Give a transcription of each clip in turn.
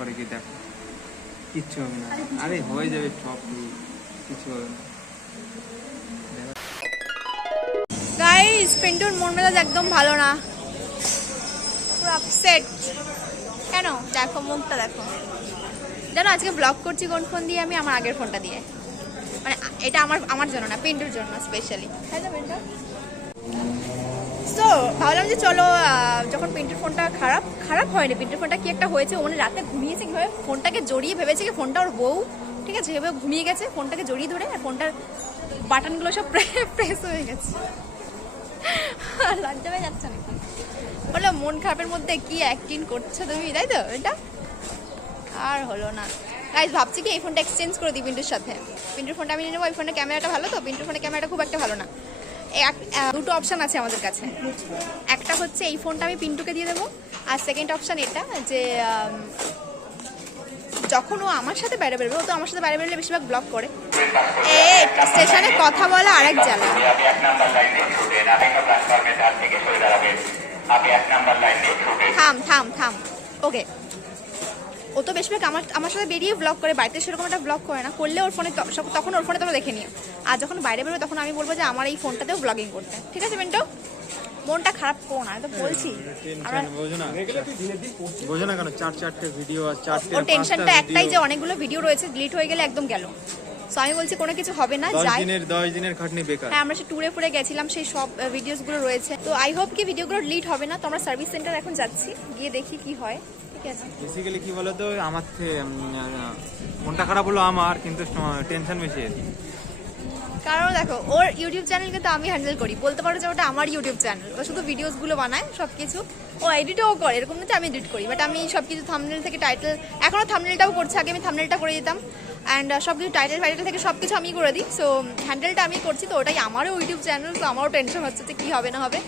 করে কি দেখো, কিচ্ছু হবে না। আরে হয়ে যাবে সব, কিছু হবে না। গাইস, পিন্টুর মন মেজাজ একদম ভালো না, পুরো আপসেট। কেন? দেখো মুখটা দেখো। জানো আজকে ব্লগ করছি কোন ফোন দিয়ে? আমি আমার আগের ফোনটা দিয়ে। মানে এটা আমার জন্য না, পিন্টুর জন্য স্পেশালি। তাই তো পিন্টু? সো ভাবলাম যে চলো, যখন পিন্টুর ফোনটা খারাপ হয়নি, পিন্টুর ফোনটা কি একটা হয়েছে, ও রাতে ঘুমিয়েছে কীভাবে, ফোনটাকে জড়িয়ে ভেবেছে কি ফোনটা ওর বউ, ঠিক আছে, এভাবে ঘুমিয়ে গেছে, ফোনটাকে জড়িয়ে ধরে, আর ফোনটার বাটনগুলো সব প্রেস হয়ে গেছে। লজ্জা পেয়ে যাচ্ছে নাকি? বললো মন খারাপের মধ্যে কি অ্যাক্টিং করছো তুমি, তাই তো? এটা আর হলো না। গাইস, ভাবছি কি এই ফোনটা এক্সচেঞ্জ করে দিই পিন্টুর সাথে। পিন্টুর ফোনটা আমি নিয়ে নেবো। এই ফোনের ক্যামেরাটা ভালো তো, পিন্টুর ফোনের ক্যামেরাটা খুব একটা ভালো না। দুটো অপশান আছে আমাদের কাছে। একটা হচ্ছে এই ফোনটা আমি পিন্টুকে দিয়ে দেবো, আর সেকেন্ড অপশান এটা যে যখন ও আমার সাথে বাইরে বেরোবে, ও তো আমার সাথে বাইরে বেরোলে বেশিরভাগ ব্লগ করে, স্টেশনে কথা বলা আরেক জ্বালা। থাম ওকে। ও তো বেশিরভাগ আমার সাথে বেরিয়ে ব্লগ করে, বাড়িতে সেরকম একটা ব্লগ করে না, করলে ওর ফোনে, তখন ওর ফোনে তোমরা দেখে নিও। আর যখন বাইরে বেরোবে তখন আমি বলবো যে আমার এই ফোনটাতেও ব্লগিং করতে। ঠিক আছে পিন্টু? মনটা খারাপ করো না, তো বলছি। বোঝো না কেন, চারটে ভিডিও আর ওর টেনশনটা একটাই যে অনেকগুলো ভিডিও রয়েছে, ডিলিট হয়ে গেলে একদম গেল। সো আমি বলছি কোনো কিছু হবে না, যাই 10 দিনের খাটনি বেকার। হ্যাঁ, আমরা সে ট্যুরে গেছিলাম, সেই সব ভিডিওসগুলো রয়েছে। তো আই হোপ কি ভিডিওগুলো ডিলিট হবে না। তো আমরা সার্ভিস সেন্টার এখন যাচ্ছি, গিয়ে দেখি কি হয়। ঠিক আছে? বেসিক্যালি কি বলতো, আমার মনটা খারাপ হলো আমার, কিন্তু টেনশন বেশি। কারণ দেখো, ওর ইউটিউব চ্যানেল কিন্তু আমি হ্যান্ডেল করি, বলতে পারো যে ওটা আমার ইউটিউব চ্যানেল। ও শুধু ভিডিওসগুলো বানায়, সব কিছু ও এডিটও করে, এরকম না যে আমি এডিট করি, বাট আমি সব কিছু থাম্বনেল থেকে টাইটেল, এখনও থাম্বনেলটাও করছে, আগে আমি থাম্বনেলটা করে দিতাম, অ্যান্ড সব কিছু টাইটেল থেকে সব কিছু আমি করে দিই। সো হ্যান্ডেলটা আমি করছি, তো ওটাই আমারও ইউটিউব চ্যানেল। তো আমারও টেনশন হচ্ছে যে কী হবে না হবে।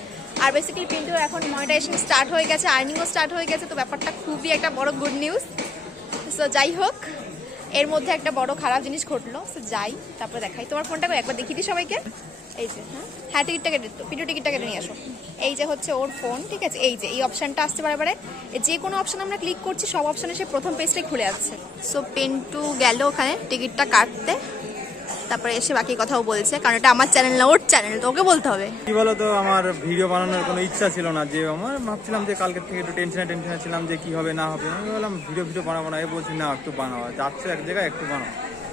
আর বেসিক্যালি পিন্টু এখন মনিটাইজেশন স্টার্ট হয়ে গেছে, আর্নিংও স্টার্ট হয়ে গেছে, তো ব্যাপারটা খুবই একটা বড় গুড নিউজ। সো যাই হোক, এর মধ্যে একটা বড় খারাপ জিনিস ঘটলো। সো যাই, তারপরে দেখাই। তোমার ফোনটা একবার দেখিয়ে দিই সবাইকে। এই যে, হ্যাঁ টিকিটটা কেটে দিত, পিন্টু টিকিটটা কেটে নিয়ে আসো। এই যে হচ্ছে ওর ফোন, ঠিক আছে? এই যে এই অপশানটা আসছে বারে, যে কোনো অপশান আমরা ক্লিক করছি, সব অপশানে সে প্রথম পেজটাই খুলে যাচ্ছে। সো পিন্টু গেল ওখানে টিকিটটা কাটতে, তারপরে এসে বাকি কথাও বলছে, কারণ এটা আমার চ্যানেল না, ওর চ্যানেল, তো ওকে বলতে হবে। কি বলতো, আমার ভিডিও বানানোর কোনো ইচ্ছা ছিল না, যে আমার ভাবছিলাম যে কালকে থেকে একটু টেনশনে ছিলাম যে কি হবে না হবে। আমি বললাম ভিডিও বানাবো না, বলছি না একটু বানাবো, যাচ্ছে এক জায়গায় একটু বানাবো।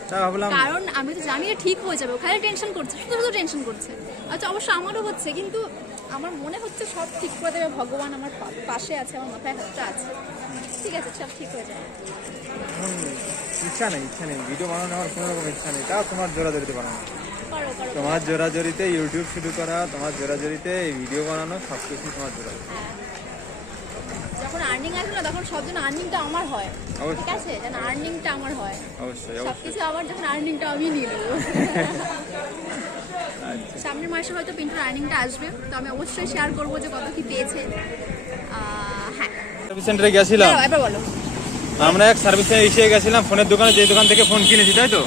তাই ভাবলাম, কারণ আমি তো জানি ঠিক হয়ে যাবে, ওখানে টেনশন করছে, শুধু টেনশন করছে। আচ্ছা, অবশ্য আমারও হচ্ছে, কিন্তু আমার মনে হচ্ছে সব ঠিক করে দেবে ভগবান, আমার পাশে আছে, আমার মাথায় হাতটা আছে। ঠিক আছে, সব ঠিক হয়ে যাবে। ইচ্ছা নেই ভিডিও বানানো, আমার কোনো রকম ইচ্ছা নেই। তাও তোমার জোরাজোরিতে বানানো, করো। তোমার জোরাজোরিতে ইউটিউব শুরু করা, তোমার জোরাজোরিতে এই ভিডিও বানানো, সব কিছু তোমার জোরাজোরি। যখন আর্নিং আসবে না, তখন সব জন্য আর্নিংটা আমার হয়। ঠিক আছে? যেন আর্নিংটা আমার হয়, অবশ্যই সবকিছু আবার যখন আর্নিংটা আমি নিয়ে নেবো। সামনের মাসে হয়তো পিন্টুর আর্নিংটা আসবে, তো আমি অবশ্যই শেয়ার করবো যে কত কি পেয়েছে। হ্যাঁ, সার্ভিস সেন্টারে গেছিলাম, এবার বলো। আমরা এক সার্ভিসে এসে গেছিলাম ফোনের দোকানে, যে দোকান থেকে ফোন কিনেছি, তাই তো?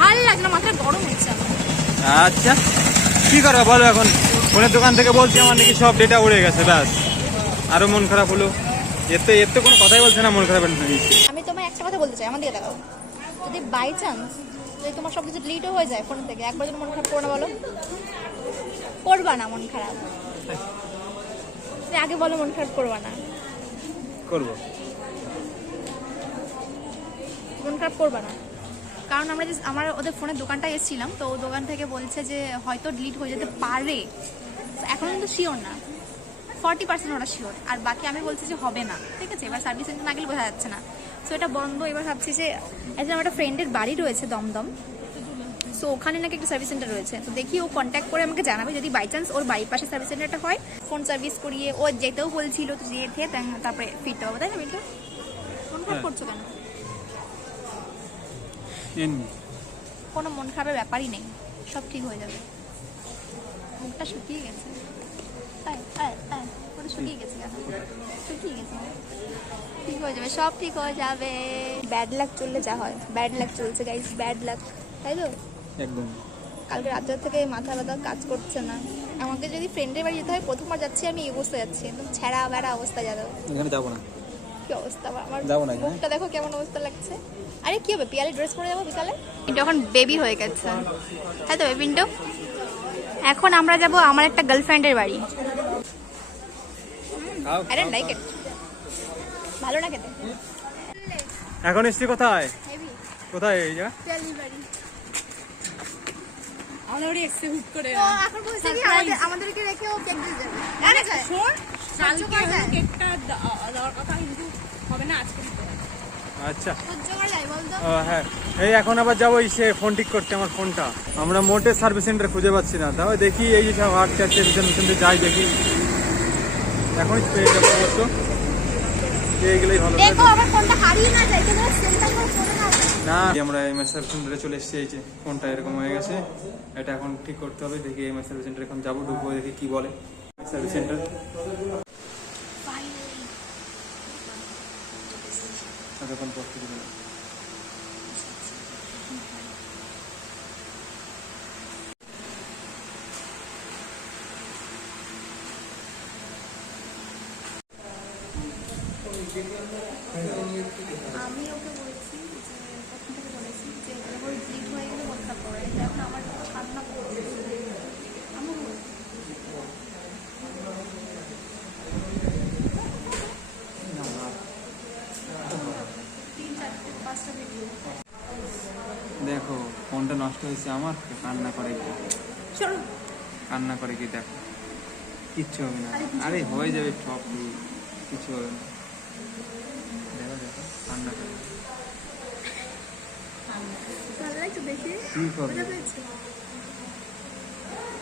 ভালো লাগছে না, মাথাটা গরম হচ্ছে আমার। আচ্ছা, কি করবো বলো, এখন ফোনের দোকান থেকে বলছি আমার নাকি সব ডেটা উড়ে গেছে, ব্যাস আরো মন খারাপ হলো। এর কোনো কথাই বলছে না, মন খারাপ নিচ্ছে। আমি তোমায় একটা কথা বলতে চাই, আমার দিকে দেখাও। যদি বাই চান্স যদি তোমার সব কিছু ডিলিটও হয়ে যায় ফোন থেকে, একবার যদি মন খারাপ করো না, বলো করবা না মন খারাপ? আগে বলো মন খারাপ করবা না। করবো, মন খারাপ করবা না, কারণ আমার ওদের ফোনের দোকানটা এসেছিলাম, তো ও দোকান থেকে বলছে যে হয়তো ডিলিট হয়ে যেতে পারে, এখন কিন্তু শিওর না, 40% ওরা শিওর, আর বাকি আমি বলছি যে হবে না। ঠিক আছে? এবার সার্ভিস সেন্টার না গেলে বোঝা যাচ্ছে না। সো এটা বন্ধ। এবার ভাবছি যে আমার একটা ফ্রেন্ডের বাড়ি রয়েছে দমদম, সো ওখানে নাকি একটা সার্ভিস সেন্টার রয়েছে, তো দেখি ও কন্ট্যাক্ট করে আমাকে জানাবে। যদি বাই চান্স ওর বাড়ির পাশে সার্ভিস সেন্টারটা হয়, ফোন সার্ভিস করিয়ে ও যেতেও বলছিল, তো যেতে তারপরে ফিরতে হবে, তাই না? মিন্টু, মন খারাপ করছো কেন? কোনো মন খারাপের ব্যাপারই নেই, সব ঠিক হয়ে যাবে। মুখটা শুকিয়ে গেছে, শুকিয়ে গেছে কেন? শুকিয়ে গেছে, ঠিক হয়ে যাবে, সব ঠিক হয়ে যাবে। ব্যাড লাক চললে যা হয়, ব্যাড লাক চলছে গাইস, ব্যাড লাক, তাই তো? একদম। কালকে রাত্রে থেকে মাথা ব্যথা কাজ করছে না। আমাকে যদি ফ্রেন্ডের বাড়ি যেতে হয়, প্রথমবার যাচ্ছি আমি, এই অবস্থা যাচ্ছি, একদম ছেঁড়া বেড়া অবস্থা। যাবো এখানে যাবো না, কি অবস্থা আমার যাবো না, হ্যাঁ? মুখটা দেখো কেমন অবস্থা লাগছে। আরে কি হবে, পিয়ালি ড্রেস পরে যাবো বিকালে। কিন্তু এখন বেবি হয়ে গেছে, তাই তো পিন্টু? এখন আমরা যাব আমার একটা গার্লফ্রেন্ডের বাড়ি। আই ডোন্ট লাইক ইট, ভালো না খেতে। এখন এসছি কোথায়? হেভি কোথায় এই জায়গা? পিয়ালির বাড়ি। আমরা ওরই এক্সে হুট করে ও এখন বলছে কি আমাদেরকে রেখে ও কেক দিয়ে যাবে। আরে শোন, কালকে করা যায়? হলো কেকটা দেওয়ার কথা, কিন্তু হবে না, আজকে দিতে হবে। আচ্ছা, সহ্য করা যায় বলতো? ও হ্যাঁ, এই এখন আবার যাবো সে ফোন ঠিক করতে আমার ফোনটা। আমরা মোটে সার্ভিস সেন্টার খুঁজে পাচ্ছি না, তাও দেখি এই যে সব হাট চাচ্ছে সেন্টার যাই দেখি, এখনই পেয়ে যাবো অবশ্য, পেয়ে গেলেই ভালো। দেখো আমার ফোনটা হারিয়ে না যায়, তোমরা সেন্টার করে ফোনে না যায়। না, আমরা এমএস সার্ভিস সেন্টারে চলে এসেছি, এই যে ফোনটা এরকম হয়ে গেছে, এটা এখন ঠিক করতে হবে। দেখি এমএস সার্ভিস সেন্টারে এখন যাবো, ঢুকবো, দেখি কি বলে সার্ভিস সেন্টার। এখন পর থেকে আমি ওকে বলেছি যে প্রথম থেকে বলেছি যে ওর ডিলিট হয়ে গেলে মন খারাপ করে, এখন আমার কান্না করছে। আমি তিন চারটে পাঁচটা ভিডিও। দেখো ফোনটা নষ্ট হয়েছে আমার, কান্না করে কি, চলো কান্না করে কি, দেখো কিচ্ছু হবে না, আরে হয়ে যাবে সব, কিছু হবে না, দেখো দেখো কান্না করে, ভালো লাগছে দেখে, ঠিক হবে, মজা পেয়েছে।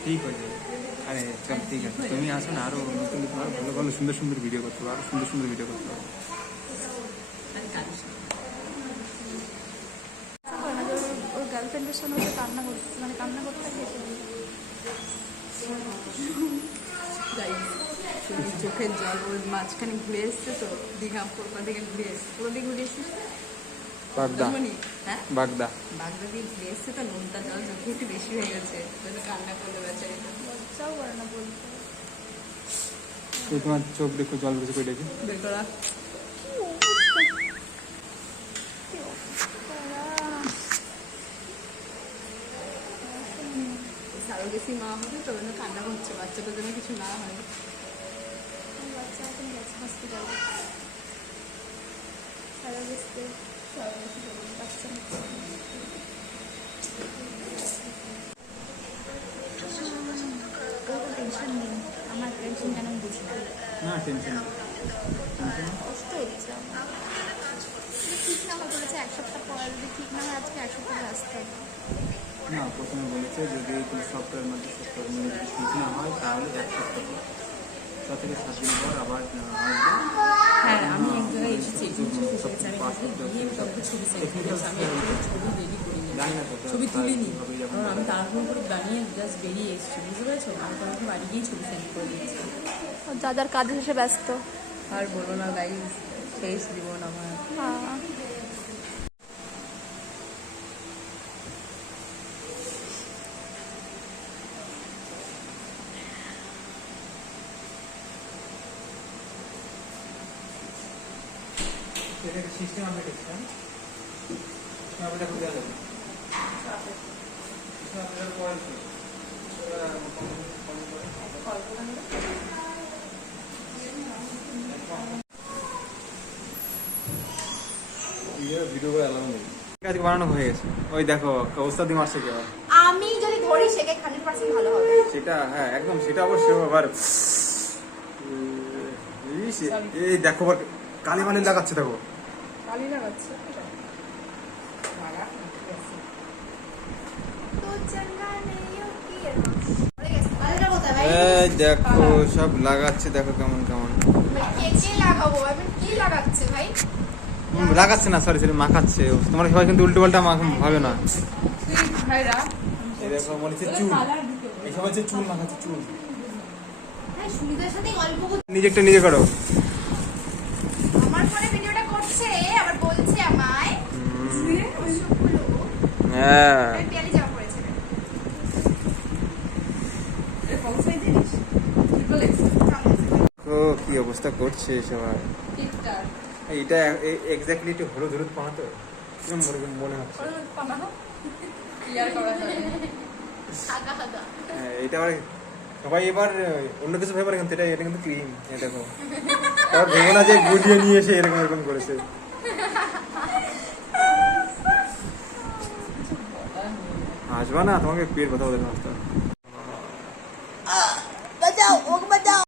ঠিক হয়ে যাবে। আরে চল ঠিক আছে, তুমি আসো না, আরো নতুন নতুন আরো ভালো ভালো সুন্দর সুন্দর ভিডিও করতে পারো, আরো সুন্দর সুন্দর ভিডিও করতে পারো। ওর গার্লফ্রেন্ডের সামনে ওকে কান্না করতে, মানে কান্না করতে থাকে। চোখের জল ওর মাঝখানে ঘুরে এসছে তো, দীঘা পুরো দিকে ঘুরে এসছে, পুরো দিকে ঘুরে এসছিস বাগদা, হ্যাঁ বাগদা, বাগদা দিয়ে ঘুরে এসছে তো, নুনটা জল চোখে একটু বেশি হয়ে গেছে, কান্না করলে বেচারিটা। লজ্জাও করে না বলতে। এই তোমার চোখ দেখো জল বেশি করে দেখি, বের করা সারোগেসি মা হবে তো, ওখানে কান্না করছে, বাচ্চাটার জন্য কিছু না হয়। বাচ্চা এখন গেছে হসপিটালে, সারা বেসতে বাচ্চা নিচ্ছে। টেনশন নেই, আমার টেনশন কেন আমি বুঝি না। না টেনশন কষ্ট হচ্ছে আমার। ঠিক না হয় বলেছে এক সপ্তাহ পর, যদি ঠিক না হয় আজকে এক সপ্তাহ আসতে হবে। না, প্রথমে বলেছে যদি কোনো সফটওয়্যার মধ্যে সফটওয়্যার নিয়ে যদি ঠিক না হয় তাহলে 1 সপ্তাহ পর, 6 থেকে 7 দিন পর আবার আসবে। হ্যাঁ, আমি এক জায়গায় এসেছি, আমি গিয়ে কাউকে ছবি সেন্ড করেছি, আমি একটা ছবি রেডি করিনি, ছবি তুলিনি, কারণ আমি তাড়াহুড়ো করে বানিয়ে জাস্ট বেরিয়ে এসেছি, বুঝতে পেরেছো? আমি তোমাকে বাড়ি গিয়েই ছবি সেন্ড করে দিচ্ছি। যা যার কাজে শেষে ব্যস্ত। আর বলো না গাইস, শেষ জীবন আমার। সিস্টেম আপডেট আছে, আপডেট করে দেবো। আপনাদের কল ভিডিও করে অ্যালাউ নেই, আজকে বানানো হয়ে গেছে। ওই দেখো অবস্থা দিন আসছে কি আবার, আমি যদি ধরি সেকে 100% ভালো হবে। সেটা হ্যাঁ একদম, সেটা অবশ্য আবার এই দেখো কালি মালি লাগাচ্ছে, দেখো কালি লাগাচ্ছে। তো চঙ্গা নেইও কি এর আরেকটা কথা ভাই, এই দেখো সব লাগাচ্ছে, দেখো কেমন কেমন কে কে লাগাবো, আমি কি লাগাচ্ছে ভাই? লাগাচ্ছে না, সরি সরি মাখাচ্ছে। তোমরা সবাই কিন্তু উল্টো পাল্টা ভাবে না। ভাইরা এই দেখো মনে হচ্ছে চুল, এই সব হচ্ছে চুল মাখাচ্ছে, চুল। ভাই সুনিতার সাথে গল্প করতে, নিজেরটা নিজে করো। আমার ফোনে ভিডিওটা করছে আবার বলছে আমায় হ্যাঁ আমি পিয়ালি যাওয়া পড়েছে। পৌঁছাই দিস ট্রিপল এক্স ও কি অবস্থা করছে সবাই। কেকটা এইটা এক্স্যাক্টলি একটু হলুদ হলুদ পানা তো মনে হচ্ছে। ক্লিয়ার করা যাবে আগা আগা হ্যাঁ, এটা আবার সবাই এবার অন্য কিছু ভেবে কিন্তু এটা কিন্তু ক্রিম। এটা দেখো, তারপর ভেবো না যে গুলিয়ে নিয়ে এসে এরকম এরকম করেছে। আসবা না, তোমাকে পেট ব্যথা বলে আসতে